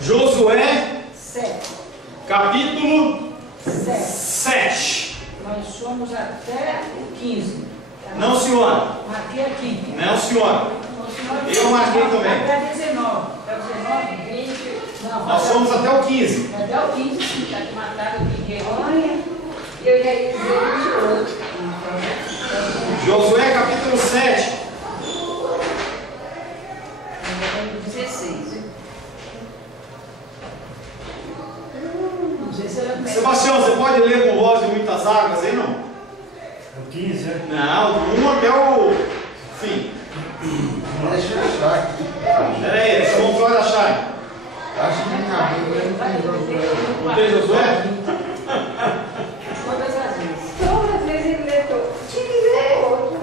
Josué, 7. capítulo 7. 7. Nós somos até o 15. Não, senhora. Marquei aqui. Não, senhora. Eu marquei também. Até 19. Até 19, 20. Não, Nós somos até o 15. até o 15, sim. Está aqui marcado aqui. Olha. Eu já ia dizer 28. Josué, capítulo 7. 16. Não sei se ela Sebastião, você pode ler com voz de muitas águas aí, não? O 15, né? Não, do 1 até o fim. Deixa eu achar aqui. Pera aí, deixa eu mostrar achar. Acho que minha Bíblia Não tem Josué? Todas as vezes. Todas as vezes ele lê todo. Tinha que ler outro.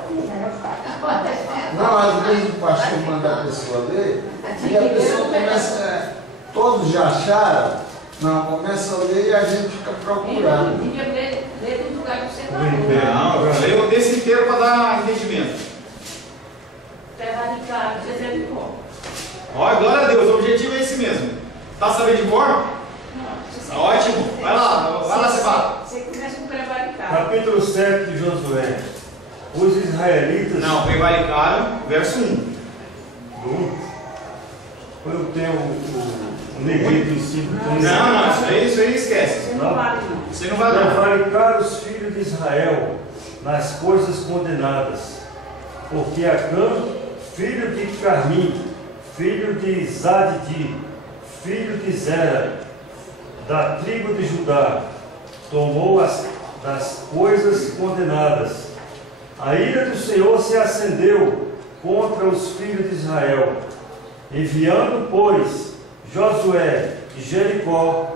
não, às vezes o pastor manda a pessoa ler e a pessoa começa. Todos já acharam? Não, começa a ler e a gente fica procurando. Devia ler no lugar que você falou. Não, eu leio desse inteiro para dar entendimento. Prevaricar, você teve como? Olha, glória a Deus, o objetivo é esse mesmo. Tá sabendo de cor? Tá ótimo. Vai lá, Sebastião. Você começa com prevaricar. Capítulo 7 de Josué. Os israelitas. Não, prevaricaram, verso 1. Eu tenho o negrito em cima. Não, isso aí esquece. Você não vale, não. Você não vai dar. Prevaricaram os filhos de Israel nas coisas condenadas. Porque Acã, filho de Carmi, filho de Zadidi, filho de Zera, da tribo de Judá, tomou das coisas condenadas. A ira do Senhor se acendeu contra os filhos de Israel, enviando, pois, Josué de Jericó,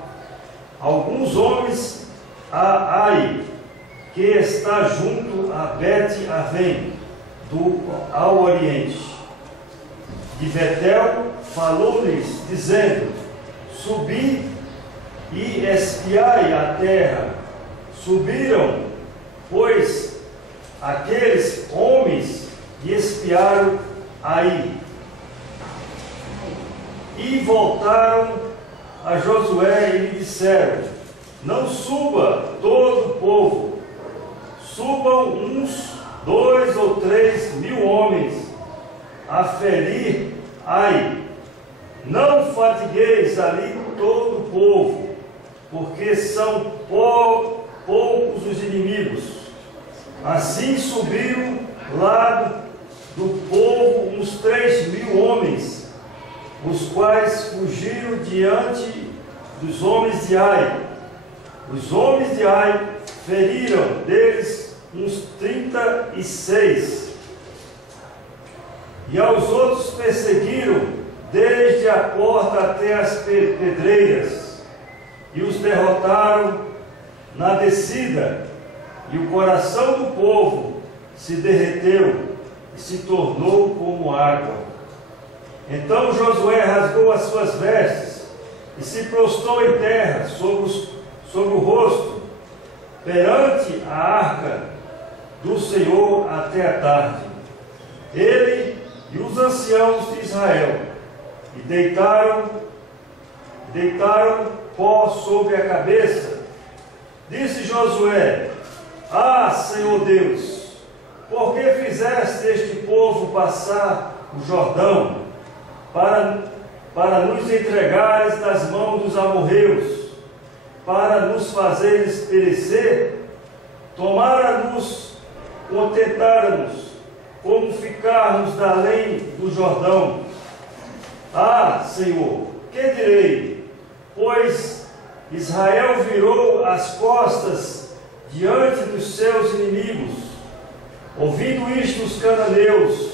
alguns homens a Ai, que está junto a Bet-Avém, ao oriente. De Betel falou-lhes, dizendo: subi e espiai a terra. Subiram, pois, aqueles homens e espiaram aí. E voltaram a Josué e lhe disseram: não suba todo o povo, subam uns 2 ou 3 mil homens a ferir Ai. Não fatigueis ali todo o povo, porque são poucos os inimigos. Assim subiram lá do povo uns 3 mil homens, os quais fugiram diante dos homens de Ai. Os homens de Ai feriram deles uns 36. E aos outros perseguiram desde a porta até as pedreiras, e os derrotaram na descida, e o coração do povo se derreteu e se tornou como água. Então Josué rasgou as suas vestes e se prostrou em terra sobre o rosto, perante a arca do Senhor até a tarde. Ele e os anciãos de Israel, e deitaram pó sobre a cabeça. Disse Josué: ah, Senhor Deus, por que fizeste este povo passar o Jordão, para nos entregares nas mãos dos amorreus, para nos fazeres perecer? Tomara-nos, contentara-nos, como ficarmos da além do Jordão. Ah, Senhor, que direi? Pois Israel virou as costas diante dos seus inimigos. Ouvindo isto, os cananeus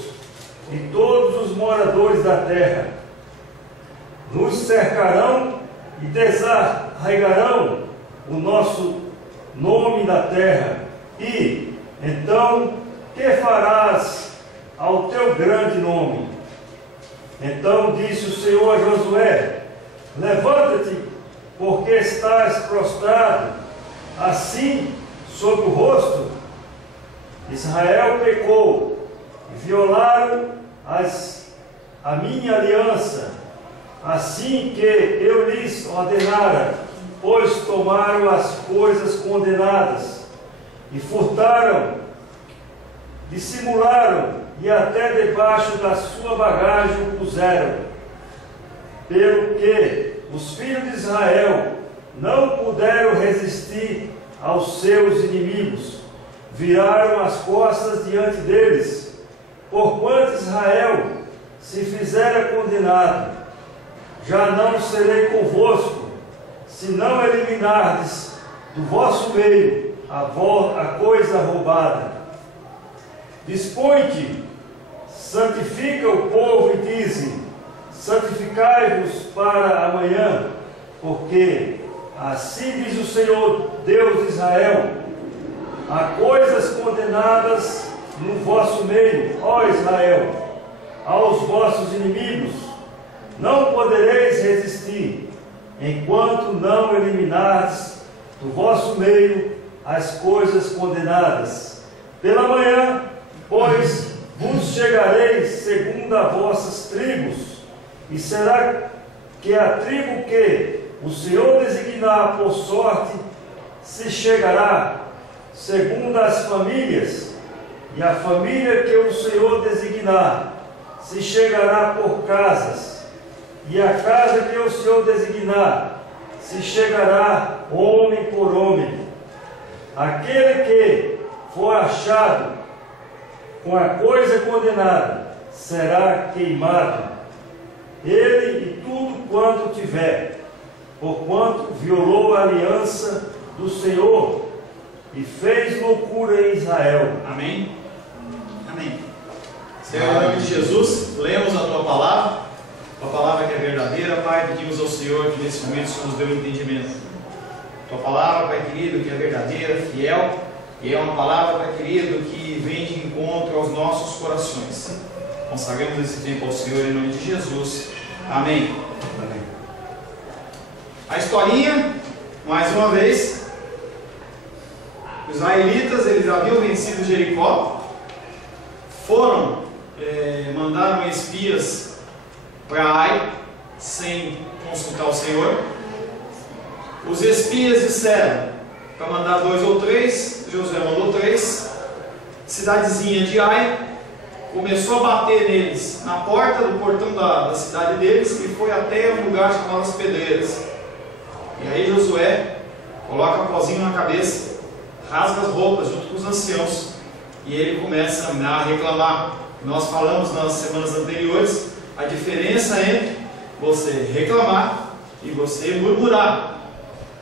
e todos os moradores da terra nos cercarão e desarraigarão o nosso nome da terra. E então, que farás ao teu grande nome? Então disse o Senhor a Josué: levanta-te, porque estás prostrado assim sobre o rosto. Israel pecou e violaram a minha aliança, assim que eu lhes ordenara, pois tomaram as coisas condenadas, e furtaram, dissimularam, e até debaixo da sua bagagem o puseram. Pelo que os filhos de Israel não puderam resistir aos seus inimigos, viraram as costas diante deles, porquanto Israel se fizera condenado. Já não serei convosco, se não eliminardes do vosso meio a coisa roubada. Dispõe-te, santifica o povo e dize: santificai-vos para amanhã, porque assim diz o Senhor, Deus de Israel: há coisas condenadas no vosso meio, ó Israel, aos vossos inimigos. Não podereis resistir, enquanto não eliminardes do vosso meio as coisas condenadas. Pela manhã, pois, vos chegareis segundo as vossas tribos, e será que a tribo que o Senhor designar por sorte se chegará segundo as famílias, e a família que o Senhor designar se chegará por casas, e a casa que o Senhor designar se chegará homem por homem. Aquele que for achado com a coisa condenada será queimado, ele e tudo quanto tiver, porquanto violou a aliança do Senhor e fez loucura em Israel. Amém? Amém. Senhor, em nome de Jesus, lemos a Tua palavra, a palavra que é verdadeira. Pai, pedimos ao Senhor que nesse momento o Senhor nos dê um entendimento. Tua palavra, Pai querido, que é verdadeira, fiel, e é uma palavra, Pai querido, que vem de encontro aos nossos corações. Consagramos esse tempo ao Senhor em nome de Jesus. Amém. Amém. A historinha, mais uma vez, os israelitas, eles haviam vencido Jericó, mandaram espias para Ai, sem consultar o Senhor. Os espias disseram para mandar 2 ou 3, Josué mandou 3, cidadezinha de Ai, começou a bater neles, na porta do portão da cidade deles, e foi até um lugar chamado As Pedreiras. E aí Josué coloca pozinho na cabeça, rasga as roupas junto com os anciãos, e ele começa a reclamar. Nós falamos nas semanas anteriores a diferença entre você reclamar e você murmurar.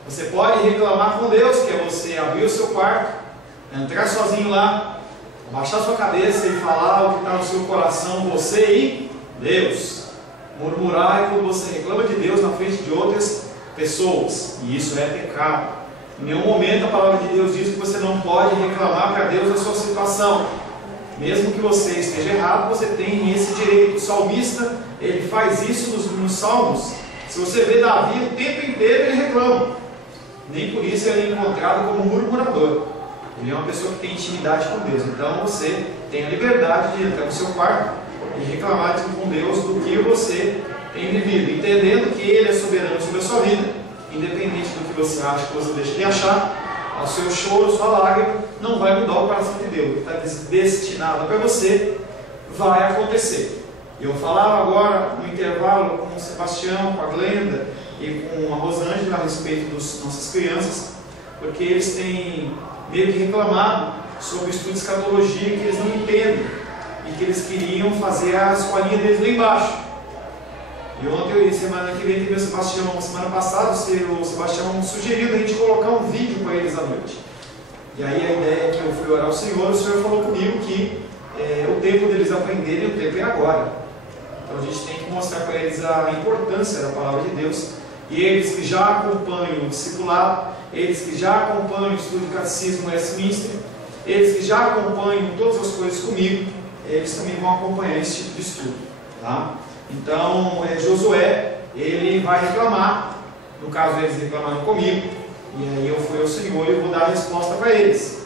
Você pode reclamar com Deus, que é você abrir o seu quarto, entrar sozinho lá, baixar sua cabeça e falar o que está no seu coração, você e Deus. Murmurar é quando você reclama de Deus na frente de outras pessoas, e isso é pecado. Em nenhum momento a palavra de Deus diz que você não pode reclamar para Deus a sua situação. Mesmo que você esteja errado, você tem esse direito. O salmista, ele faz isso nos salmos. Se você vê Davi, o tempo inteiro ele reclama. Nem por isso ele é encontrado como murmurador. Ele é uma pessoa que tem intimidade com Deus. Então você tem a liberdade de entrar no seu quarto e reclamar com Deus do que você tem vivido, entendendo que Ele é soberano sobre a sua vida, independente do que você acha, que você deixa de achar. O seu choro, sua lágrima não vai mudar o coração de Deus. Está destinado para você, vai acontecer. Eu falava agora no intervalo com o Sebastião, com a Glenda e com a Rosângela a respeito das nossas crianças, porque eles têm meio que reclamado sobre o estudo de escatologia, que eles não entendem e que eles queriam fazer a escolinha deles lá embaixo. E ontem, semana que vem, teve o Sebastião, semana passada, o Sebastião sugeriu a gente colocar um vídeo para eles à noite. E aí a ideia é que eu fui orar ao Senhor, o Senhor falou comigo que o tempo deles aprenderem, o tempo é agora. Então a gente tem que mostrar para eles a importância da palavra de Deus. E eles que já acompanham o discipulado, eles que já acompanham o estudo de catecismo Westminster, eles que já acompanham todas as coisas comigo, eles também vão acompanhar esse tipo de estudo. Tá? Então, Josué, ele vai reclamar, no caso eles reclamaram comigo, e aí eu fui ao Senhor e vou dar a resposta para eles.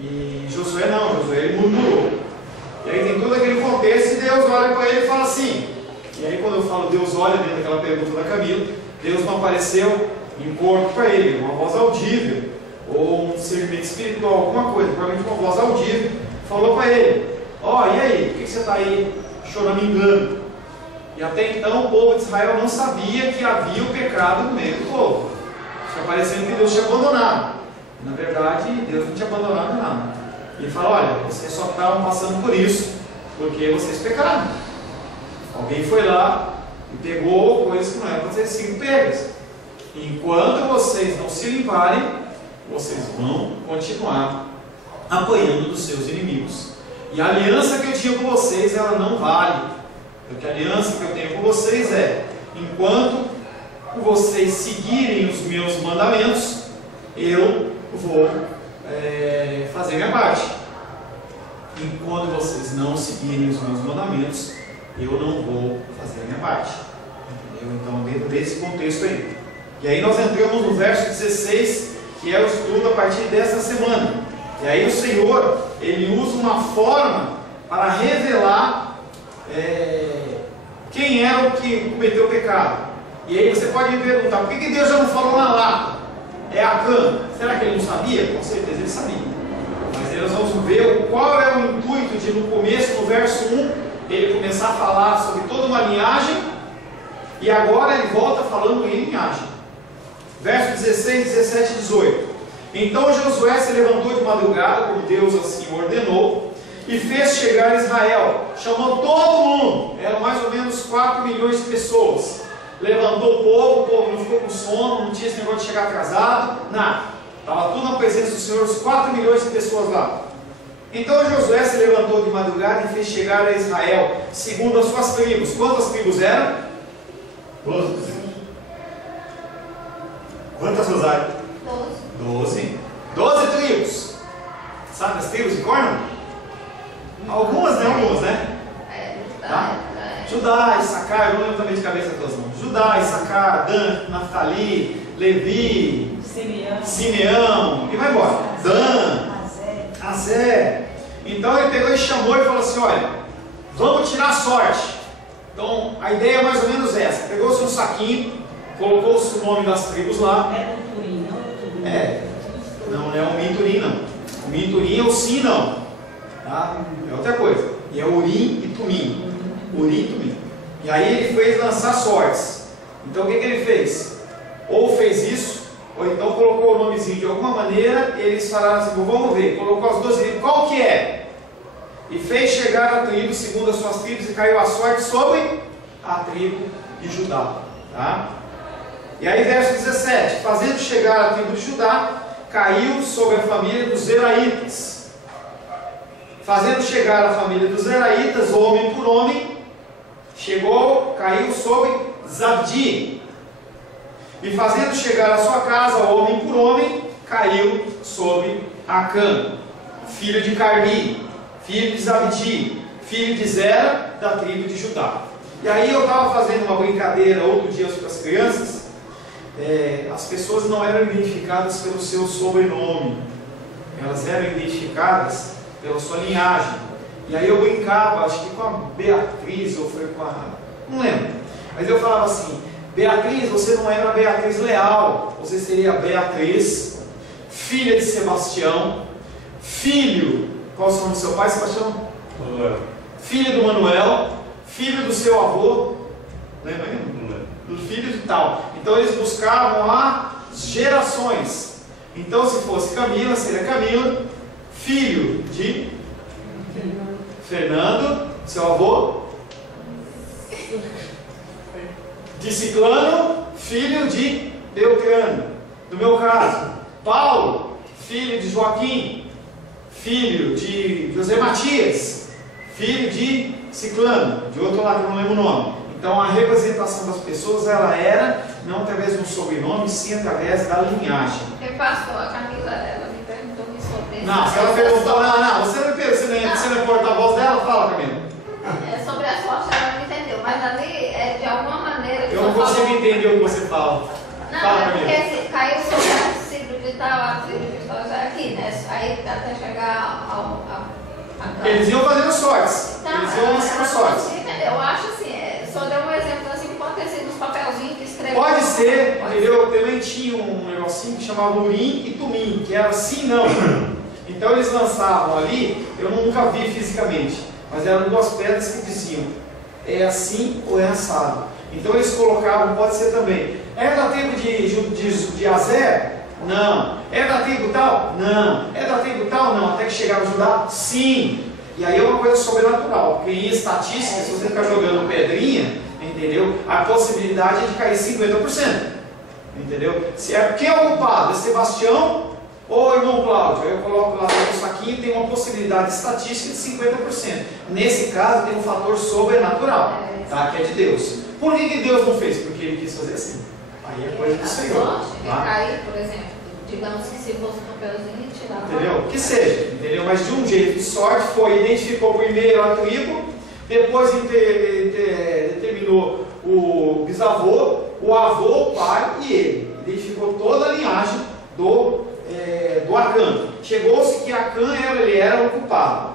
E Josué não, Josué ele murmurou. E aí tem todo aquele contexto e Deus olha para ele e fala assim: E aí quando eu falo Deus olha, dentro daquela pergunta da Camila, Deus não apareceu em corpo para ele, uma voz audível, ou um discernimento espiritual, alguma coisa, provavelmente uma voz audível, falou para ele: ó, e aí, por que você está aí choramingando? E até então o povo de Israel não sabia que havia o pecado no meio do povo. Fica parecendo que Deus tinha abandonado. Na verdade, Deus não tinha abandonado nada. E ele fala: olha, vocês só estavam passando por isso porque vocês pecaram. Alguém foi lá e pegou coisas que não eram para vocês serem pegas. Enquanto vocês não se limparem, vocês vão continuar apanhando dos seus inimigos. E a aliança que eu tinha com vocês, ela não vale. Porque a aliança que eu tenho com vocês é: enquanto vocês seguirem os meus mandamentos, eu vou fazer minha parte. Enquanto vocês não seguirem os meus mandamentos, eu não vou fazer a minha parte. Entendeu? Então, dentro desse contexto aí. E aí nós entramos no verso 16, que é o estudo a partir dessa semana. E aí o Senhor, Ele usa uma forma para revelar quem era o que cometeu o pecado. E aí você pode me perguntar: por que Deus já não falou na lata? É Acã. Será que ele não sabia? Com certeza ele sabia. Mas aí nós vamos ver qual é o intuito de, no começo, no verso 1, ele começar a falar sobre toda uma linhagem, e agora ele volta falando em linhagem. Verso 16, 17 e 18. Então Josué se levantou de madrugada, como Deus assim ordenou, e fez chegar Israel. Chamou todo mundo, eram mais ou menos 4 milhões de pessoas. Levantou o povo não ficou com sono, não tinha esse negócio de chegar atrasado, nada. Estava tudo na presença do Senhor, os 4 milhões de pessoas lá. Então Josué se levantou de madrugada e fez chegar a Israel, segundo as suas tribos. Quantas tribos eram? 12. Quantas, Rosário? 12 tribos. Sabe as tribos de Corno? Algumas, né? Tá? Judá, Issacar, eu não lembro também de cabeça todas não. Judá, Issacar, Dan, Naftali, Levi, Simeão, e vai embora. Dan, Azé. Então ele pegou e chamou e falou assim: olha, vamos tirar a sorte. Então a ideia é mais ou menos essa: pegou-se um saquinho, colocou-se o nome das tribos lá. Não é o Minturim, não. O Minturim é o Sinão, tá? É outra coisa. E é Urim e Tumim. Urim e Tumim. E aí ele fez lançar sortes. Então o que ele fez? Ou fez isso, ou então colocou o nomezinho de alguma maneira. Eles falaram assim: vamos ver. Colocou as 12 tribos, qual que é? E fez chegar a tribo segundo as suas tribos, e caiu a sorte sobre a tribo de Judá, tá? E aí verso 17: fazendo chegar a tribo de Judá, caiu sobre a família dos Zeraitas. Fazendo chegar a família dos Zeraitas, homem por homem, caiu sobre Zabdi. E fazendo chegar a sua casa, homem por homem, caiu sobre Acã, filho de Carmi, filho de Zabdi, filho de Zera, da tribo de Judá. E aí eu estava fazendo uma brincadeira outro dia com as crianças. As pessoas não eram identificadas pelo seu sobrenome, elas eram identificadas pela sua linhagem. E aí eu brincava, acho que com a Beatriz, ou foi com a... não lembro, mas eu falava assim: Beatriz, você não era Beatriz Leal, você seria Beatriz, filha de Sebastião, filho, qual é o nome do seu pai, Sebastião? Manuel. Filho do Manuel, filho do seu avô, lembra aí? Do filho de tal. Então eles buscavam as gerações. Então se fosse Camila, seria Camila, filho de Fernando, seu avô, de Ciclano, filho de Beltrano. No meu caso, Paulo, filho de Joaquim, filho de José Matias, filho de Ciclano, de outro lado que eu não lembro o nome. Então a representação das pessoas, ela era não através de um sobrenome, sim através da linhagem. Porque pastor, a Camila, ela me perguntou sobre isso. Não, se ela perguntou, não, você não é porta-voz dela, fala, Camila. Sobre a sorte ela não entendeu, mas ali, de alguma maneira... Eu não consigo entender o que você fala. Não, fala, porque se caiu sobre a tribo de tal, a tribo de tal, já é aqui, né? Aí até chegar a Eles iam fazendo sortes. Então, Eles iam lançando sortes. eu acho assim, só deu um exemplo assim, pode ter sido uns papelzinhos que escreveu. Pode ser, entendeu? Também tinha um negocinho que chamava Urim e Tumim, que era sim e não. Então eles lançavam ali, eu nunca vi fisicamente, mas eram duas pedras que diziam, é assim ou é assado. Então eles colocavam, pode ser também, é da tribo de Azer? Não. É da tribo tal? Não. É da tribo tal? Não. Até que chegava Judá? Sim. E aí é uma coisa sobrenatural, porque em estatística, se você ficar jogando pedrinha, entendeu? A possibilidade é de cair 50%. Entendeu? Se é, quem é o culpado? É Sebastião ou o irmão Cláudio? Eu coloco lá no saquinho, tem uma possibilidade estatística de 50%. Nesse caso tem um fator sobrenatural, tá? Que é de Deus. Por que Deus não fez? Porque Ele quis fazer assim. Aí é coisa do Senhor. Tá? Cair, por exemplo, digamos que se fosse um papelzinho, tirava. Entendeu? Que seja, entendeu? Mas de um jeito de sorte foi, identificou primeiro a tribo, depois determinou o bisavô, o avô, o pai e ele. Identificou toda a linhagem do Acã. Chegou-se que Acã ele era o culpado.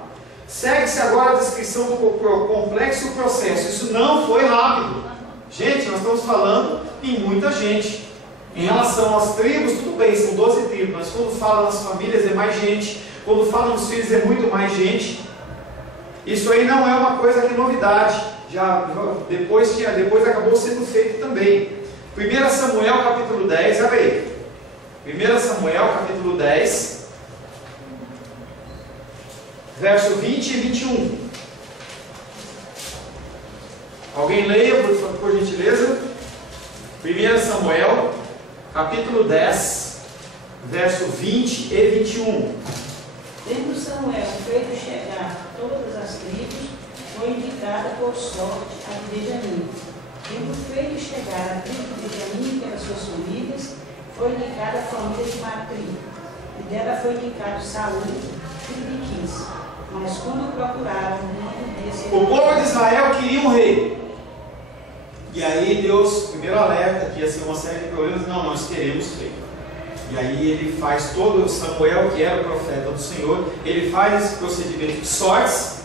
Segue-se agora a descrição do complexo processo. Isso não foi rápido. Gente, nós estamos falando em muita gente. Em relação às tribos, tudo bem, são 12 tribos, mas quando fala nas famílias é mais gente, quando fala nos filhos é muito mais gente. Isso aí não é uma coisa que é novidade, depois acabou sendo feito também. 1 Samuel capítulo 10, abre aí. 1 Samuel capítulo 10, verso 20 e 21. Alguém leia, por gentileza? 1 Samuel capítulo 10, verso 20 e 21. Tendo Samuel feito chegar todas as tribos, foi indicada por sorte a de Benjamim. Tendo feito chegar a tribo de Benjamim pelas suas famílias, foi indicada a família de Matri. E dela foi indicado Saúl, filho de Quis. Mas quando procuraram o povo de Israel queria um rei. E aí Deus, primeiro alerta que ia ser uma série de problemas, não, nós queremos rei. E aí ele faz todo, Samuel, que era o profeta do Senhor, ele faz esse procedimento de sortes,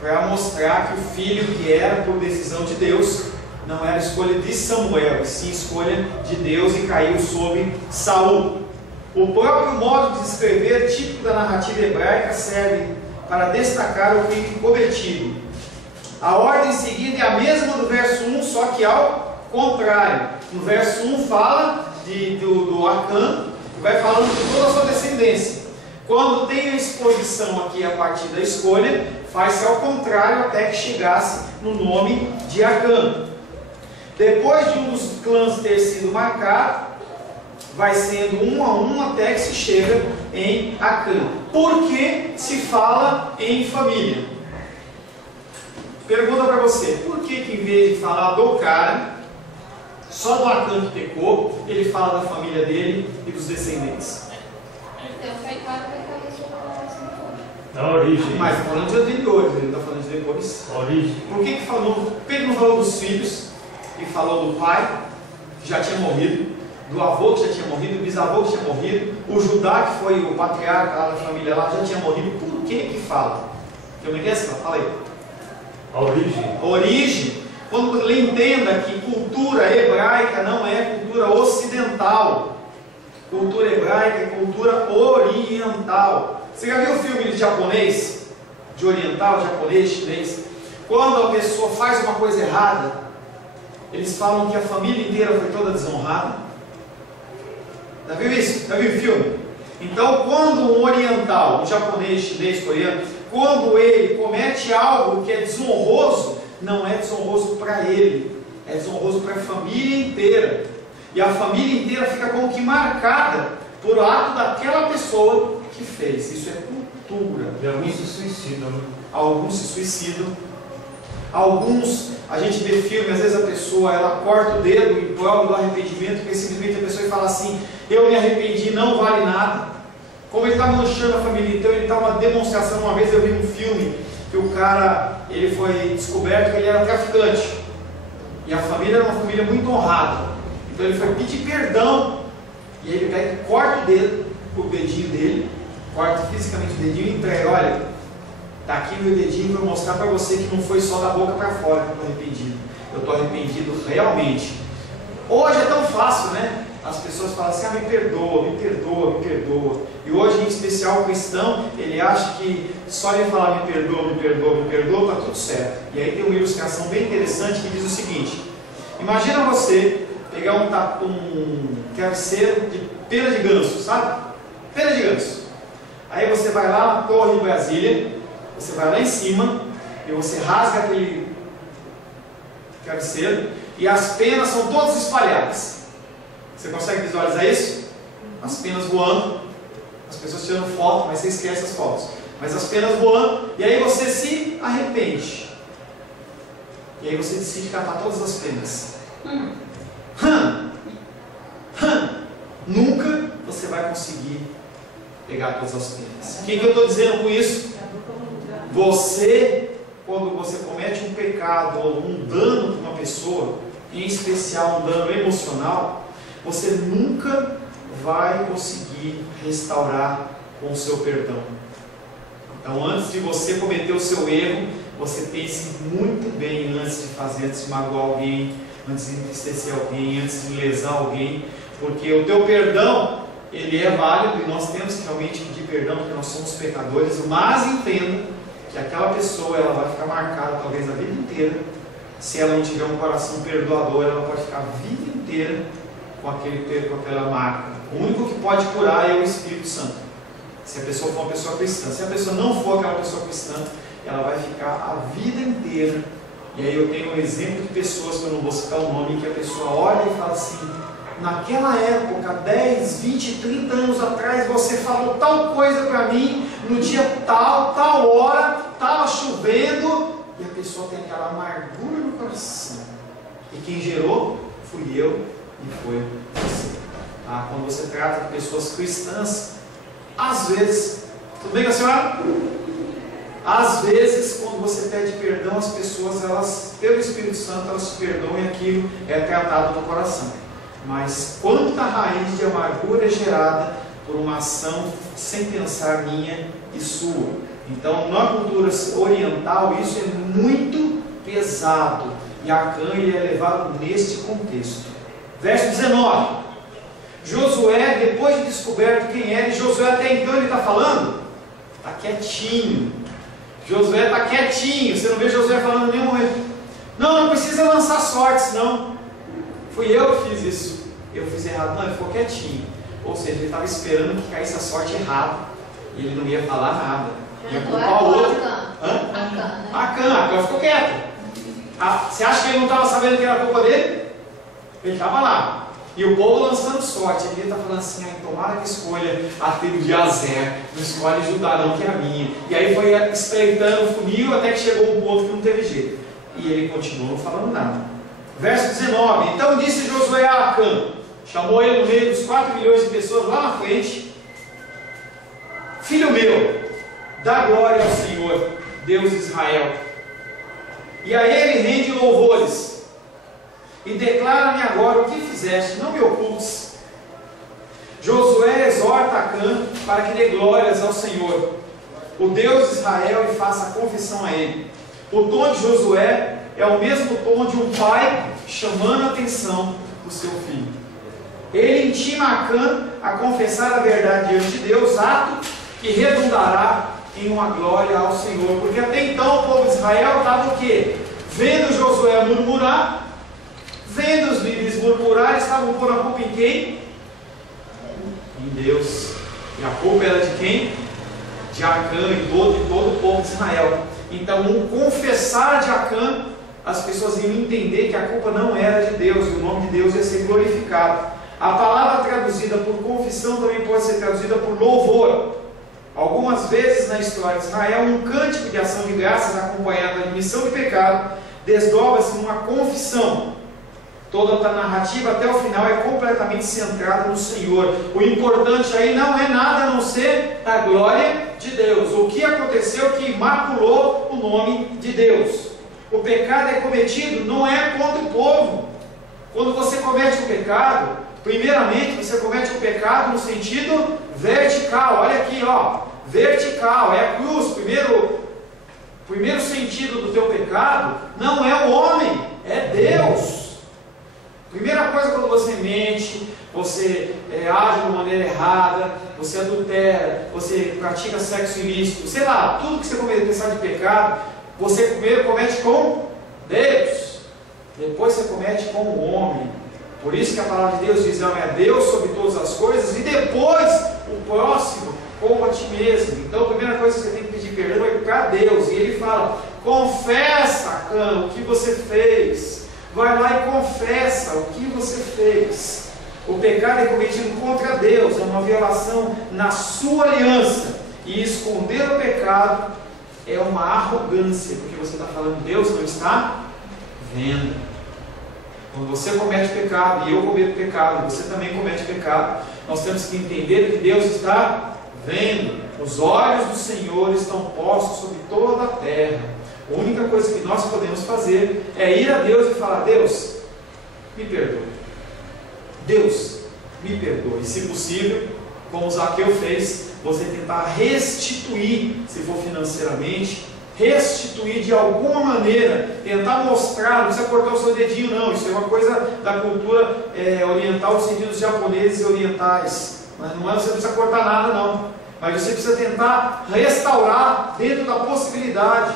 para mostrar que o filho que era por decisão de Deus, não era escolha de Samuel, e sim escolha de Deus, e caiu sobre Saul. O próprio modo de escrever, típico da narrativa hebraica, serve para destacar o fim cometido. A ordem seguida é a mesma do verso 1, só que ao contrário. No verso 1 fala do Acã, vai falando de toda a sua descendência. Quando tem a exposição aqui a partir da escolha, faz-se ao contrário até que chegasse no nome de Acã. Depois de um dos clãs ter sido marcado, vai sendo um a um até que se chega em Acã. Por que se fala em família? Pergunta para você, por que em vez de falar do cara, só do Acã que pecou, ele fala da família dele e dos descendentes? Então, foi claro que ele Da origem. Mas falando de anteriores, ele está falando de depois. Origem. Por que falou? Pedro não falou dos filhos, e falou do pai, que já tinha morrido, do avô que já tinha morrido, do bisavô que tinha morrido, o Judá, que foi o patriarca lá da família lá, já tinha morrido. Por que fala? Que eu me esqueci, fala aí. A origem. Origem, quando ele entenda que cultura hebraica não é cultura ocidental, cultura hebraica é cultura oriental. Você já viu o filme de japonês? De oriental, japonês, chinês? Quando a pessoa faz uma coisa errada, eles falam que a família inteira foi toda desonrada. Já viu isso? Já viu o filme? Então, quando um oriental, um japonês, chinês, coreano, quando ele comete algo que é desonroso, não é desonroso para ele, é desonroso para a família inteira. E a família inteira fica como que marcada por ato daquela pessoa que fez. Isso é cultura. E alguns se suicidam, né? Alguns se suicidam. Alguns, a gente vê filme, às vezes a pessoa ela corta o dedo em prol do arrependimento, porque simplesmente a pessoa fala assim: eu me arrependi, não vale nada. Como ele está manchando a família, então ele está uma demonstração. Uma vez eu vi um filme que o cara, ele foi descoberto que ele era traficante, e a família era uma família muito honrada. Então ele foi pedir perdão, e ele pega e corta o dedo, o dedinho dele, corta fisicamente o dedinho e entrega: olha, está aqui meu dedinho para mostrar para você que não foi só da boca para fora que eu estou arrependido. eu estou arrependido realmente. Hoje é tão fácil, né? As pessoas falam assim, me perdoa, me perdoa, me perdoa. E hoje, em especial o cristão, ele acha que só ele falar me perdoa, me perdoa, me perdoa, está tudo certo. E aí tem uma ilustração bem interessante que diz o seguinte: imagina você pegar um travesseiro de pena de ganso, sabe? Pena de ganso. Aí você vai lá na Torre de Brasília, você vai lá em cima e você rasga aquele travesseiro e as penas são todas espalhadas. Você consegue visualizar isso? As penas voando, as pessoas tirando foto, mas você esquece as fotos. Mas as penas voando, e aí você se arrepende. E aí você decide catar todas as penas. Nunca você vai conseguir pegar todas as penas. O que eu estou dizendo com isso? Você, quando você comete um pecado ou um dano para uma pessoa, em especial um dano emocional, você nunca vai conseguir restaurar com o seu perdão. Então, antes de você cometer o seu erro, você pense muito bem antes de fazer, antes de magoar alguém, antes de entristecer alguém, antes de lesar alguém, porque o teu perdão, ele é válido e nós temos que realmente pedir perdão porque nós somos pecadores, mas entenda que aquela pessoa ela vai ficar marcada talvez a vida inteira. Se ela não tiver um coração perdoador, ela pode ficar a vida inteira com aquela marca. O único que pode curar é o Espírito Santo, se a pessoa for uma pessoa cristã. Se a pessoa não for aquela pessoa cristã, ela vai ficar a vida inteira. E aí eu tenho um exemplo de pessoas, que eu não vou citar o nome, que a pessoa olha e fala assim: naquela época, 10, 20, 30 anos atrás, você falou tal coisa para mim, no dia tal hora, estava chovendo, e a pessoa tem aquela amargura no coração. E quem gerou fui eu e foi você. Tá? Quando você trata de pessoas cristãs, às vezes, tudo bem com a senhora? Às vezes, quando você pede perdão, as pessoas, elas, pelo Espírito Santo, elas te perdoam e aquilo é tratado no coração. Mas quanta raiz de amargura é gerada por uma ação sem pensar minha e sua. Então, na cultura oriental, isso é muito pesado. E Acã ele é levado neste contexto. Verso 19. Josué, depois de descoberto quem era, e Josué até então ele está falando, está quietinho. Josué está quietinho. Você não vê Josué falando em nenhum momento: não precisa lançar sortes, não. Fui eu que fiz isso. Eu fiz errado. Não, ele ficou quietinho. Ou seja, ele estava esperando que caísse a sorte errada. E ele não ia falar nada. Ia culpar o outro. Acã ficou quieto. Você acha que ele não estava sabendo que era culpa dele? Ele estava lá. E o povo lançando sorte. Ele está falando assim: tomara que escolha a tribo de Azer, não escolhe Judá não, que é a minha. E aí foi espreitando o funil até que chegou um ponto que não teve jeito. E ele continuou não falando nada. Verso 19. Então disse Josué a Acã, chamou ele no meio dos 4 milhões de pessoas lá na frente: filho meu, dá glória ao Senhor, Deus de Israel. E a ele rende louvores. E declara-me agora o que fizeste, não me ocultes. Josué exorta Acã para que dê glórias ao Senhor, o Deus de Israel, e faça confissão a ele. O tom de Josué é o mesmo tom de um pai chamando a atenção do seu filho. Ele intima Acã a confessar a verdade diante de Deus, ato que redundará em uma glória ao Senhor. Porque até então o povo de Israel estava o quê? Vendo Josué murmurar, vendo os líderes murmurar, estavam pondo a culpa em quem? Em Deus. E a culpa era de quem? De Acã e todo o povo de Israel. Então, no confessar de Acã, as pessoas iam entender que a culpa não era de Deus, e o nome de Deus ia ser glorificado. A palavra traduzida por confissão também pode ser traduzida por louvor. Algumas vezes na história de Israel, um cântico de ação de graças acompanhado da admissão de pecado desdobra-se numa confissão. Toda a narrativa até o final é completamente centrada no Senhor. O importante aí não é nada a não ser a glória de Deus. O que aconteceu que maculou o nome de Deus. O pecado é cometido não é contra o povo. Quando você comete um pecado, primeiramente você comete um pecado no sentido vertical. Olha aqui, ó, vertical, é a cruz. Primeiro O primeiro sentido do teu pecado não é o homem, é Deus. Primeira coisa, quando você mente, você age de maneira errada, você adultera, você pratica sexo ilícito, sei lá, tudo que você pensar de pecado, você primeiro comete com Deus, depois você comete com o homem. Por isso que a palavra de Deus diz: ame a Deus sobre todas as coisas, e depois o próximo como a ti mesmo. Então a primeira coisa que você tem que pedir perdão é para Deus. E ele fala: confessa, Acã, o que você fez. Vai lá e confessa o que você fez. O pecado é cometido contra Deus, é uma violação na sua aliança. E esconder o pecado é uma arrogância, porque você está falando: Deus não está vendo. Quando você comete pecado, e eu cometo pecado, você também comete pecado, nós temos que entender que Deus está vendo. Os olhos do Senhor estão postos sobre toda a terra. A única coisa que nós podemos fazer é ir a Deus e falar: Deus, me perdoe. Deus, me perdoe. E se possível, como Zaqueu fez, você tentar restituir, se for financeiramente, restituir de alguma maneira, tentar mostrar, não precisa cortar o seu dedinho não, isso é uma coisa da cultura oriental, no sentido dos japoneses e orientais, mas não é, você não precisa cortar nada não, mas você precisa tentar restaurar dentro da possibilidade,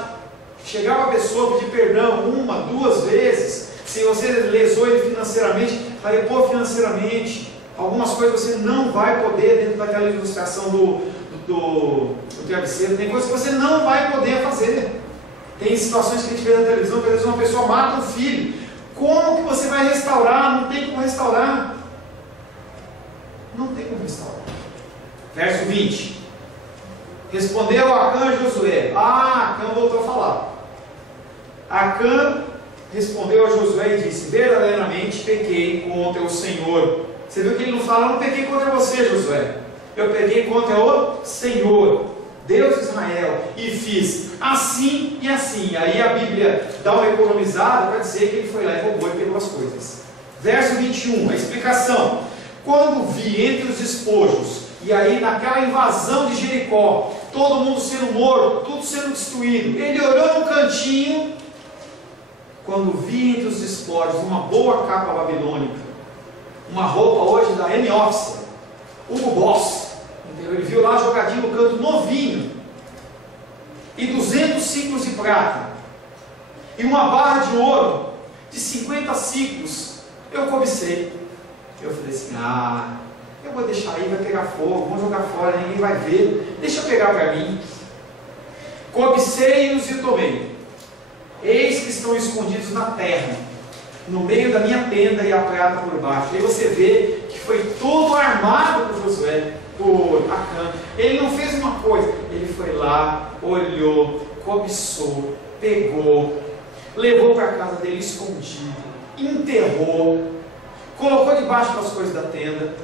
chegar para a pessoa, pedir perdão 1, 2 vezes, se você lesou ele financeiramente, vai repor financeiramente, algumas coisas você não vai poder, dentro daquela ilustração do travesseiro, tem coisas que você não vai poder fazer. Tem situações que a gente vê na televisão, que às vezes uma pessoa mata um filho. Como que você vai restaurar? Não tem como restaurar. Não tem como restaurar. Verso 20. Respondeu Acã a Josué. Acã voltou a falar. Acã respondeu a Josué e disse: verdadeiramente pequei contra o Senhor. Você viu que ele não fala: não pequei contra você, Josué. Eu peguei contra o Senhor, Deus de Israel, e fiz assim e assim. Aí a Bíblia dá uma economizada para dizer que ele foi lá e roubou e pegou as coisas. Verso 21, a explicação: quando vi entre os despojos, e aí naquela invasão de Jericó, todo mundo sendo morto, tudo sendo destruído, ele olhou no cantinho. Quando vi entre os despojos uma boa capa babilônica, uma roupa hoje da M-Office, Hugo Boss, entendeu? Ele viu lá jogadinho no canto, novinho, e 200 ciclos de prata, e uma barra de ouro de 50 ciclos. Eu cobicei. Eu falei assim: eu vou deixar aí, vai pegar fogo, vamos jogar fora, ninguém vai ver, deixa eu pegar para mim. Cobicei-os e tomei. Eis que estão escondidos na terra, no meio da minha tenda, e a prata por baixo. Aí você vê que foi todo armado por Josué, por Acã. Ele não fez uma coisa, ele foi lá, olhou, cobiçou, pegou, levou para a casa dele escondido, enterrou, colocou debaixo das coisas da tenda.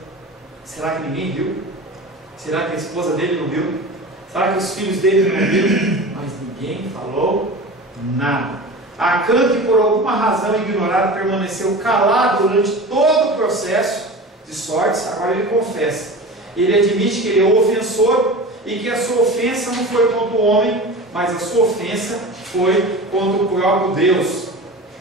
Será que ninguém viu? Será que a esposa dele não viu? Será que os filhos dele não viram? Mas ninguém falou nada. Acã, que por alguma razão ignorada permaneceu calado durante todo o processo de sortes, agora ele confessa. Ele admite que ele é o ofensor e que a sua ofensa não foi contra o homem, mas a sua ofensa foi contra o próprio Deus.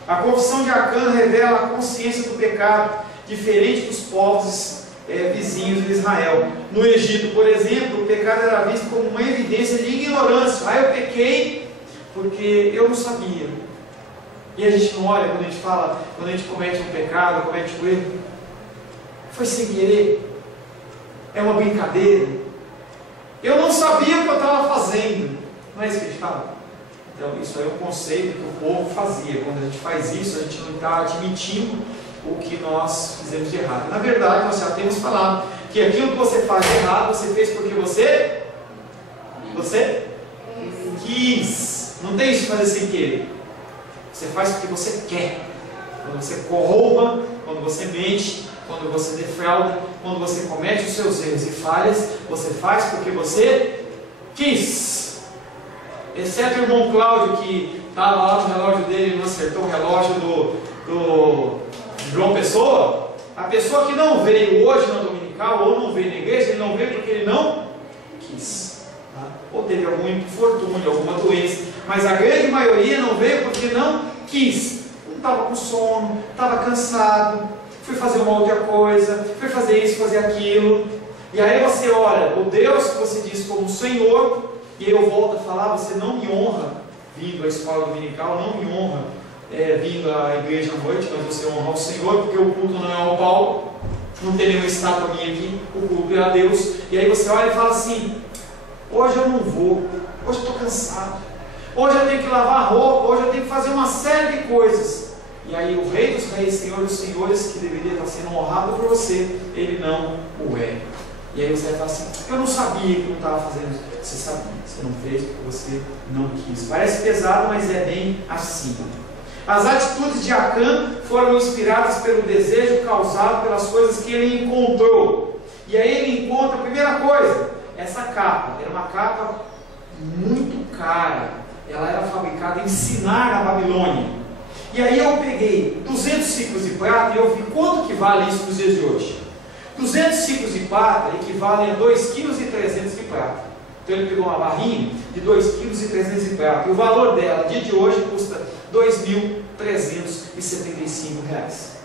A confissão de Acã revela a consciência do pecado, diferente dos povos vizinhos de Israel. No Egito, por exemplo, o pecado era visto como uma evidência de ignorância. Eu pequei porque eu não sabia. E a gente não olha quando a gente fala, quando a gente comete um pecado, comete um erro, foi sem querer, é uma brincadeira, eu não sabia o que eu estava fazendo. Não é isso que a gente fala? Então isso é um conceito que o povo fazia. Quando a gente faz isso, a gente não está admitindo o que nós fizemos de errado. Na verdade, nós já temos falado que aquilo que você faz de errado, você fez porque você quis. Não tem isso de fazer sem querer. Você faz porque você quer. Quando você rouba, quando você mente, quando você defrauda, quando você comete os seus erros e falhas, você faz porque você quis. Exceto o irmão Cláudio, que estava lá no relógio dele e não acertou o relógio do João Pessoa. A pessoa que não veio hoje na dominical ou não veio na igreja, ele não veio porque ele não quis. Tá? Ou teve algum infortúnio, alguma doença, mas a grande maioria não veio porque não quis. Não estava com sono, estava cansado, foi fazer uma outra coisa, foi fazer isso, fazer aquilo. E aí você olha, o Deus que você diz como Senhor, e eu volto a falar, você não me honra vindo à escola dominical, não me honra vindo à igreja à noite, mas você honra ao Senhor, porque o culto não é ao Paulo, não tem nenhuma estátua minha aqui, o culto é a Deus. E aí você olha e fala assim, hoje eu não vou, hoje eu estou cansado, hoje eu tenho que lavar roupa, hoje eu tenho que fazer uma série de coisas. E aí o Rei dos Reis, Senhor dos Senhores, que deveria estar sendo honrado por você, ele não o é. E aí você vai falar assim, eu não sabia que não estava fazendo isso. Você sabia, você não fez porque você não quis. Parece pesado, mas é bem assim. As atitudes de Acã foram inspiradas pelo desejo causado pelas coisas que ele encontrou. E aí ele encontra, a primeira coisa, essa capa. Era uma capa muito cara. Ela era fabricada em Sinar, na Babilônia. E aí eu peguei 200 ciclos de prata e eu vi quanto que vale isso nos dias de hoje. 200 ciclos de prata equivalem a 2,3 kg de prata. Então ele pegou uma barrinha de 2,3 kg de prata. E o valor dela, dia de hoje, custa R$2.375.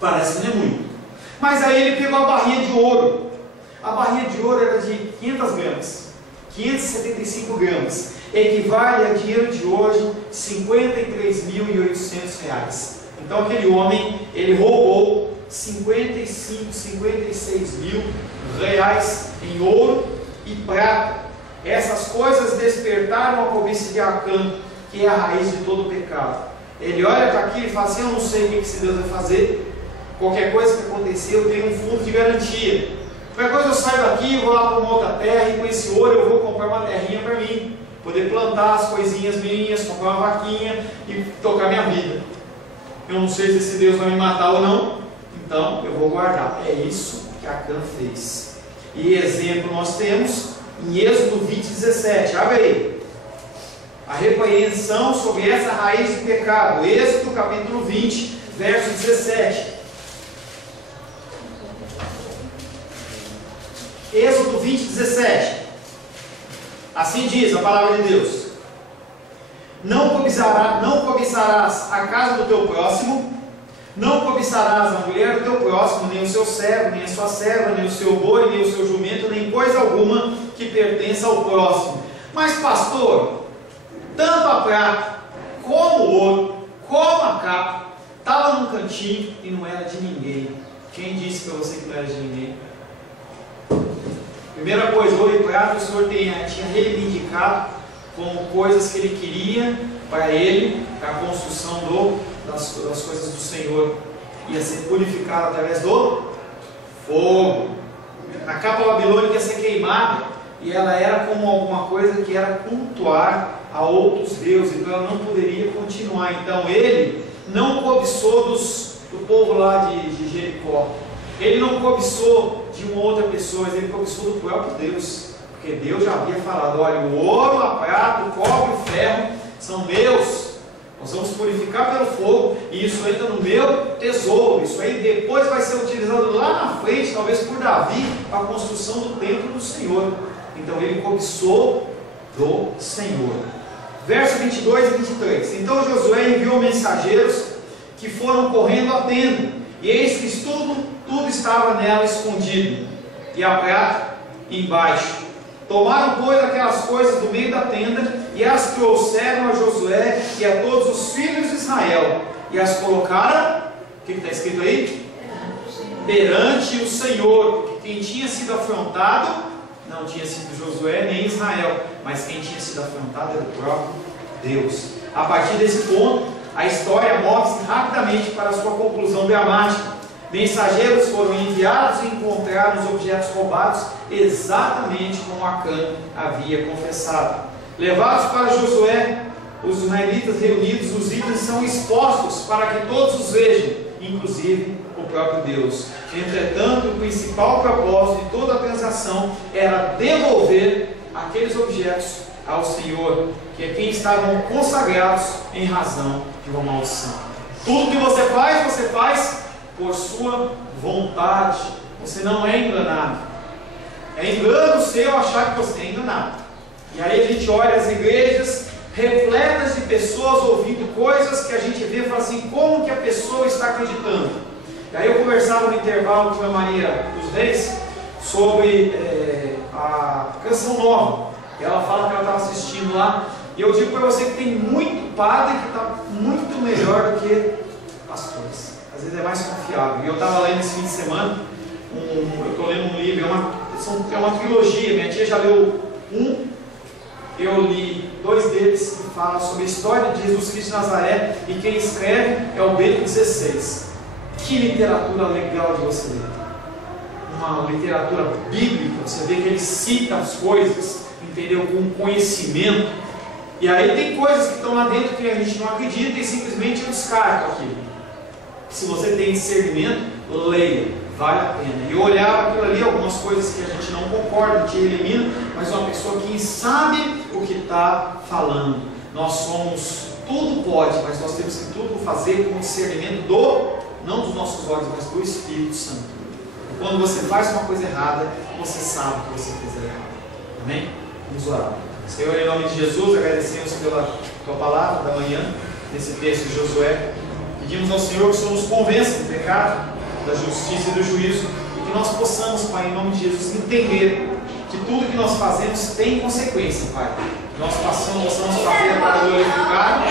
Parece que não é muito. Mas aí ele pegou a barrinha de ouro. A barrinha de ouro era de 500 gramas. 575 gramas. Equivale a dinheiro de hoje R$53.800. Então aquele homem, ele roubou 56 mil reais em ouro e prata. Essas coisas despertaram a cobiça de Acã, que é a raiz de todo o pecado. Ele olha para aquilo e fala assim, eu não sei o que esse Deus vai fazer, qualquer coisa que acontecer eu tenho um fundo de garantia, qualquer coisa eu saio daqui, vou lá para uma outra terra e com esse ouro eu vou comprar uma terrinha para mim, poder plantar as coisinhas minhas, comprar uma vaquinha e tocar minha vida. Eu não sei se esse Deus vai me matar ou não, então eu vou guardar. É isso que Acã fez. E exemplo nós temos em Êxodo 20:17. Abre aí. A repreensão sobre essa raiz de pecado. Êxodo capítulo 20, verso 17. Êxodo 20:17. Assim diz a palavra de Deus: não cobiçarás a casa do teu próximo, não cobiçarás a mulher do teu próximo, nem o seu servo, nem a sua serva, nem o seu boi, nem o seu jumento, nem coisa alguma que pertença ao próximo. Mas pastor, tanto a prata, como o ouro, como a capa, estava num cantinho e não era de ninguém. Quem disse para você que não era de ninguém? Primeira coisa, ouro e prata o Senhor tinha reivindicado como coisas que Ele queria para Ele, para a construção das coisas do Senhor. Ia ser purificado através do fogo. A capa babilônica ia ser queimada e ela era como alguma coisa que era cultuar a outros deuses, então ela não poderia continuar. Então ele não cobiçou do povo lá de Jericó, ele não cobiçou de uma outra pessoa, ele cobiçou do próprio Deus, porque Deus já havia falado: olha, o ouro, a prata, o cobre e o ferro são meus, nós vamos purificar pelo fogo, e isso entra no meu tesouro. Isso aí depois vai ser utilizado lá na frente, talvez por Davi, para a construção do templo do Senhor. Então ele cobiçou do Senhor. Verso 22 e 23. Então Josué enviou mensageiros que foram correndo à tenda, e eis que tudo estava nela escondido, e a prata embaixo. Tomaram, pois, aquelas coisas do meio da tenda e as trouxeram a Josué e a todos os filhos de Israel, e as colocaram, o que está escrito aí? Perante o Senhor. Porque quem tinha sido afrontado não tinha sido Josué nem Israel, mas quem tinha sido afrontado era o próprio Deus. A partir desse ponto, a história move-se rapidamente para a sua conclusão dramática. Mensageiros foram enviados e encontraram os objetos roubados exatamente como Acã havia confessado. Levados para Josué, os israelitas reunidos, os itens são expostos para que todos os vejam, inclusive o próprio Deus. Entretanto, o principal propósito de toda a transação era devolver aqueles objetos ao Senhor, que é quem estavam consagrados em razão de uma maldição. Tudo que você faz por sua vontade. Você não é enganado. É engano seu achar que você é enganado. E aí a gente olha as igrejas repletas de pessoas ouvindo coisas que a gente vê e fala assim, como que a pessoa está acreditando? E aí eu conversava no intervalo com a Maria dos Reis sobre a Canção Nova. E ela fala que ela estava assistindo lá. E eu digo para você que tem muito padre que está muito melhor do que pastores. Às vezes é mais confiável. E eu estava lendo esse fim de semana, eu estou lendo um livro, é uma trilogia. Minha tia já leu um, eu li 2 deles que falam sobre a história de Jesus Cristo de Nazaré. E quem escreve é o Bento XVI. Que literatura legal de você ler. Uma literatura bíblica, você vê que ele cita as coisas, entendeu? Com conhecimento. E aí tem coisas que estão lá dentro que a gente não acredita e simplesmente eu descarto aquilo. Se você tem discernimento, leia, vale a pena. E eu olhava aquilo ali, algumas coisas que a gente não concorda, a gente elimina, mas uma pessoa que sabe o que está falando. Nós somos, tudo pode, mas nós temos que tudo fazer com discernimento não dos nossos olhos, mas do Espírito Santo. Quando você faz uma coisa errada, você sabe que você fez errado. Amém? Vamos orar. Senhor, em nome de Jesus, agradecemos pela Tua palavra da manhã, nesse texto de Josué. Pedimos ao Senhor que o Senhor nos convença do pecado, da justiça e do juízo, e que nós possamos, Pai, em nome de Jesus, entender que tudo que nós fazemos tem consequência, Pai. Que nós possamos fazer para glorificar